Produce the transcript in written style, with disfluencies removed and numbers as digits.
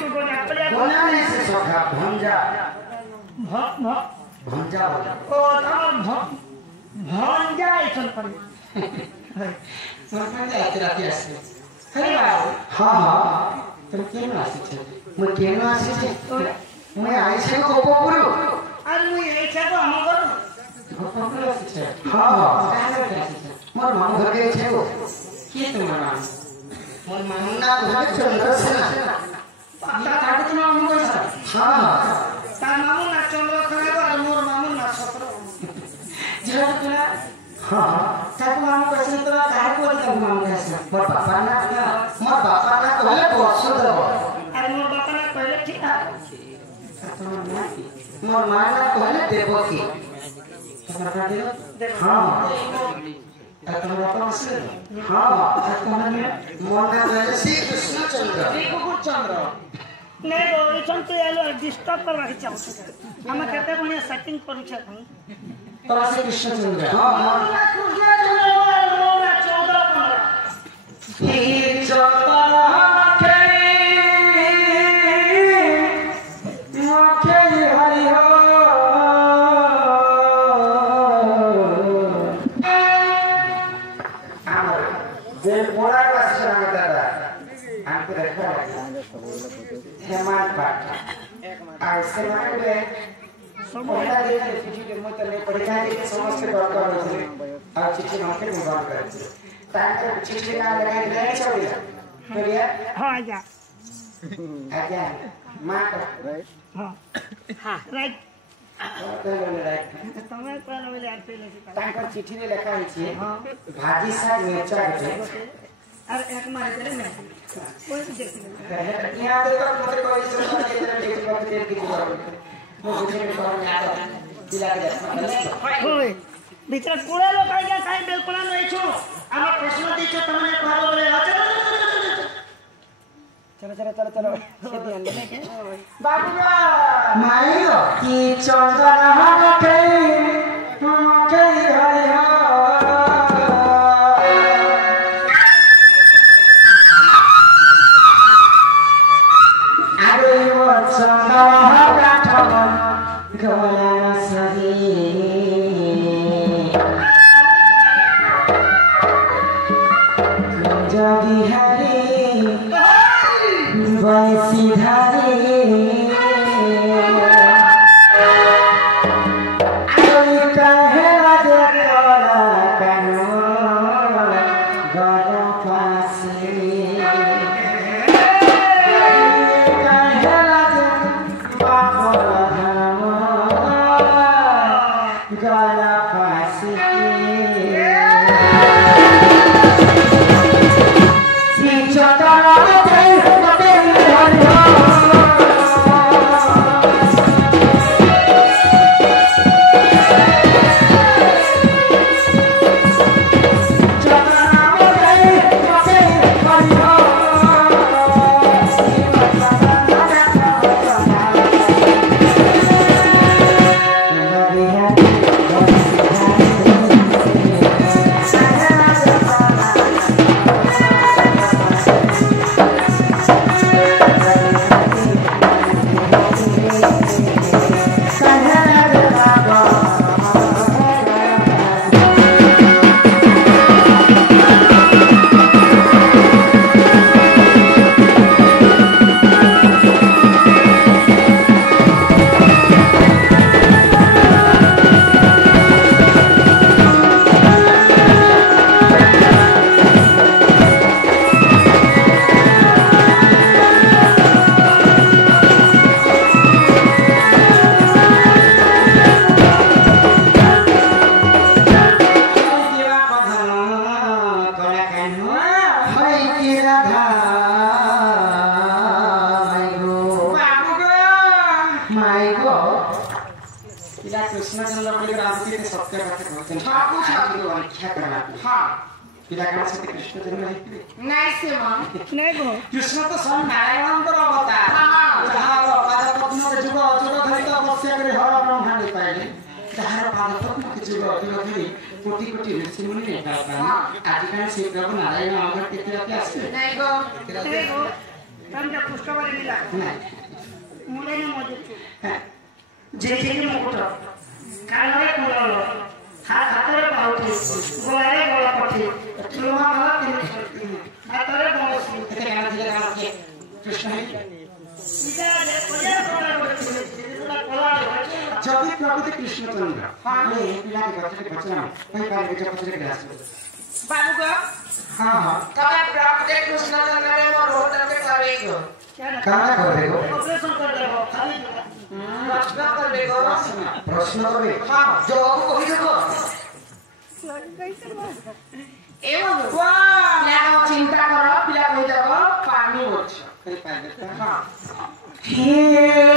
बनाने से सखा भंजा भंजा ओ भंजा ऐसन पर सरपंच आते राती आसे अरे बाबू हाँ तुम केन आसी छे मैं केन आसी छे मैं आई छे गोपपुर अरे मैं आई छे को हम घर गोपपुर आसी छे हाँ मोर मामू घर गए छे वो के तुम्हारा नाम मोर मामू ना घर चंद्रसेना ये काटे तुम मामू कैसा हाँ ता मामू ना चंद्र खराब और मोर मामू ना छत्र जरा तुला हाँ ताको मामू कैसे तो काहे को ताको मामू कैसे मोर पापा ना कहले बसु दब अरे मोर बापा ना कहले ठीक है मोर मां ना कहले देवकी तुम्हारा देव हाँ ताको बापा से हाँ ताको मोर ना कहले श्री कृष्ण चंद्र नहीं वो ऐसन तो यालो डिस्टर्ब करवा के चाहते हम कहते बढ़िया सेटिंग करू छे हम तो श्री कृष्ण चंद्र हाँ मोर कृष्ण चंद्र मोर 14 15 ही चंद्र हेमान पाठ ऐसे माने पहला दिन चिट्ठी के मत ले पढ़ा के समस्त दरकार होते और चिट्ठी माके मुबार करते ताकि चिट्ठी ना लगा के नहीं छोड़िया बढ़िया हां आजा आजा मां का हां हां राइट राइट तमे कोन बोले आरती लेसी ताकर चिट्ठी में लिखा है छे भाजी साग मिर्चा के अरे एक मारे चले ना कोई देख यहां पे तो मतलब कोई सोचा के तरह देख वक्त देर की जरूरत है वो मुझे भी काम में आता दिला के होय बिचारा कोड़े लोग आ गया काई बिल्कुल नहीं छो हम प्रश्न दीछो तमने कहलो बोले चलो से ध्यान देने के बाबूगा माइयो की चंदन हमके हमके हरि हो अरे वो चंदन गाठवन गवला सही जगी हरी वैसी धारी कोई कहे राजा गला कनो गला पासे कहे राजा बाबा गला पासे कृष्ण जन्म नहीं से मां नहीं गो कृष्ण तो स्वयं नारायण को अवतार जहां पाद पद्म के जुग जुग धरि तपस्या करे हर ब्रह्मा ने पाइले जहां पाद पद्म के जुग जुग धरि कोटि कोटि ऋषि मुनि ने पाइले आदि काल से प्रभु नारायण अवतार के आसे नहीं गो तमच्या पुष्कवारी मिला नाही मुलाने मोजे हा. जे जे मुकुट कानारे कुलालो हातारे पावती गोळारे गोळापट्टी तुलमा मला तिने हातारे बावसी इथे गाणं कृष्ण आहे इजाले कोया कोला पट्टी तुला कोला जब प्रभु कृष्णचंद्र मी पिला गचरे बचना कोई पार के पचरे के आसे बाबू को हां हां तबे प्रभु कृष्णचंद्र ने मोर होटल के करे को काना कर देगो ऑपरेशन कर देबो खाली प्रश्न कर देगो प्रश्न करे हां जवाब कहि देगो एवं वाह या चिंता करो पिला कहि देबो पानी होछ कोई पार के हां हे